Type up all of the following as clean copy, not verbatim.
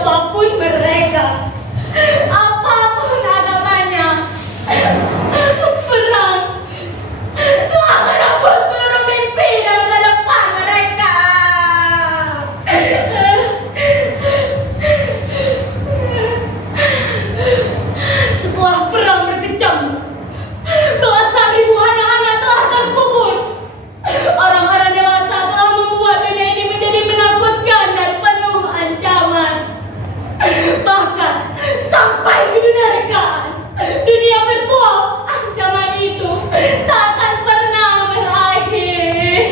siapapun mereka, apapun agamanya, perang telah merebut seluruh mimpi dan masa depan mereka. Setelah perang berkecamuk, belasan ribu anak-anak telah terkubur. Orang-orang dewasa telah membuat dunia ini menjadi menakutkan dan penuh ancaman. Bahkan sampai ke dunia rekaan, dunia virtual, ancaman itu tak akan pernah berakhir.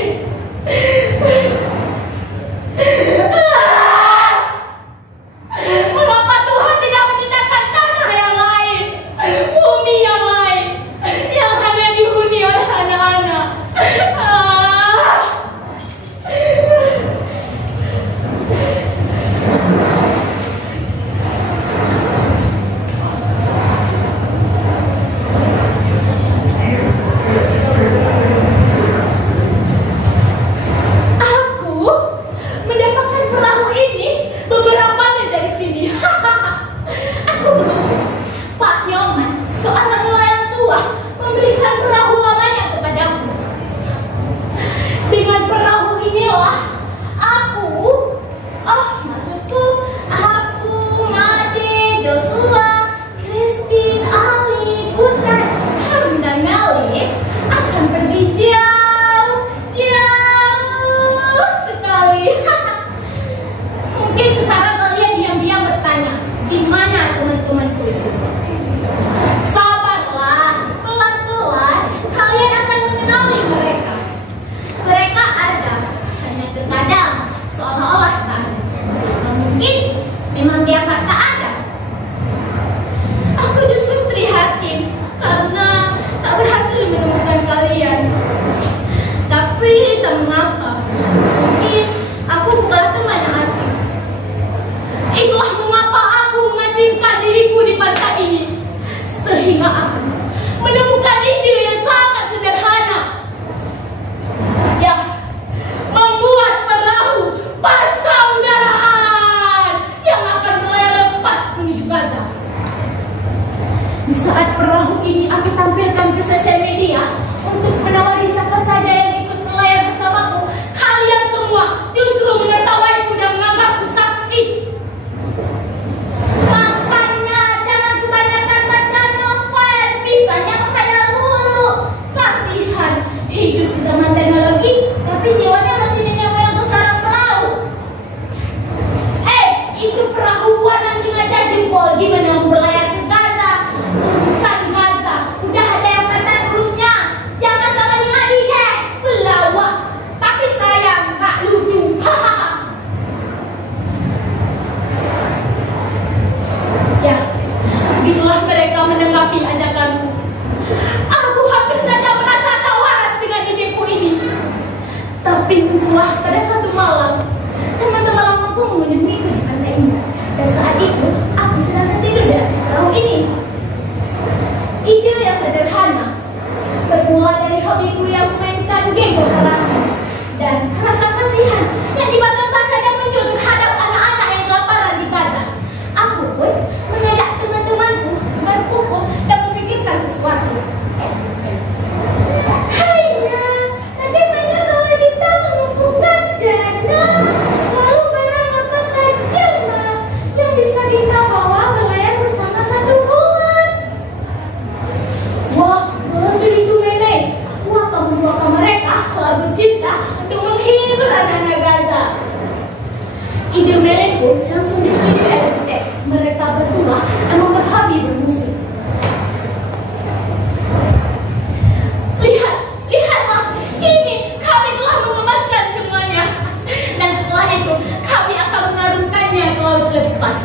Mengapa Tuhan tidak menciptakan tanah yang lain, bumi yang lain, yang hanya dihuni oleh anak-anak? Aku mendapatkan perahu ini beberapa menit dari sini. Aku begitu. Pak Nyoman, seorang nelayan tua, memberikan perahu lamanya kepadaku. Dengan perahu inilah maksudku, aku, Made, Joshua, Christine, Ali, Bukan, Harun dan Melly akan pergi jauh sekali. Mungkin sekarang kalian diam-diam bertanya, di mana teman-temanku itu? Sabarlah, pelan-pelan kalian akan mengenali mereka. Mereka ada, hanya terkadang seolah-olah tak ada. Atau mungkin memang dia kata ada. Aku justru prihatin karena tak berhasil menemukan kalian. Tapi tak mengapa, mungkin aku bukanlah teman yang asing. Itulah mengapa aku mengasingkan diriku di pantai ini, sehingga aku menemukan ide yang sangat sederhana. Ya, membuat perahu persaudaraan yang akan melayang lepas menuju Gaza. Di saat perahu ini aku tampilkan ke sosial media untuk menawari siapa saja yang ikut melayang bersamaku, kalian semua justru menertawaiku dan menganggapku sakit. Makanya jangan kebanyakan baca novel, bisanya menghayal mulu. Kasihan, hidup di zaman teknologi, tapi jiwanya masih nenek moyang untuk sarang pelaut. Itu perahuan anjing aja jempol, gimana mau berlayar ke Gaza? Urusan Gaza, udah ada yang pantas urusnya. Jangan sama dengan deh, pelawak. Tapi sayang, gak lucu. Ya, begitulah mereka menanggapi ajakanku. Aku hampir saja merasa tak waras dengan ideku ini. Tapi untunglah pada satu malam, teman-teman lamaku mengunjungiku di pantai ini. Dan saat itu, aku sedang tertidur di atas perahu ini. Ide yang sederhana bermula dari hobiku yang memainkan game berkarangan dan rasa kasihan yang tiba-tiba saja muncul terhadap anak-anak yang kelaparan di Gaza. Aku pun mengajak teman-temanku berkumpul dan memikirkan sesuatu. Hanya, bagaimana kalau kita mengumpulkan dana, lalu barang apa saja yang bisa kita bawa berlayar bersama satu bulan? Wah, kalau itu nenek, aku akan membawa mereka telah bercinta untuk menghibur anak-anak Gaza. Ide Melly pun langsung disetujui arsitek. Mereka berdua emang berhobi bermusik. Lihatlah, ini kami telah mengemaskan semuanya. Dan setelah itu, kami akan mengarungkannya ke laut lepas.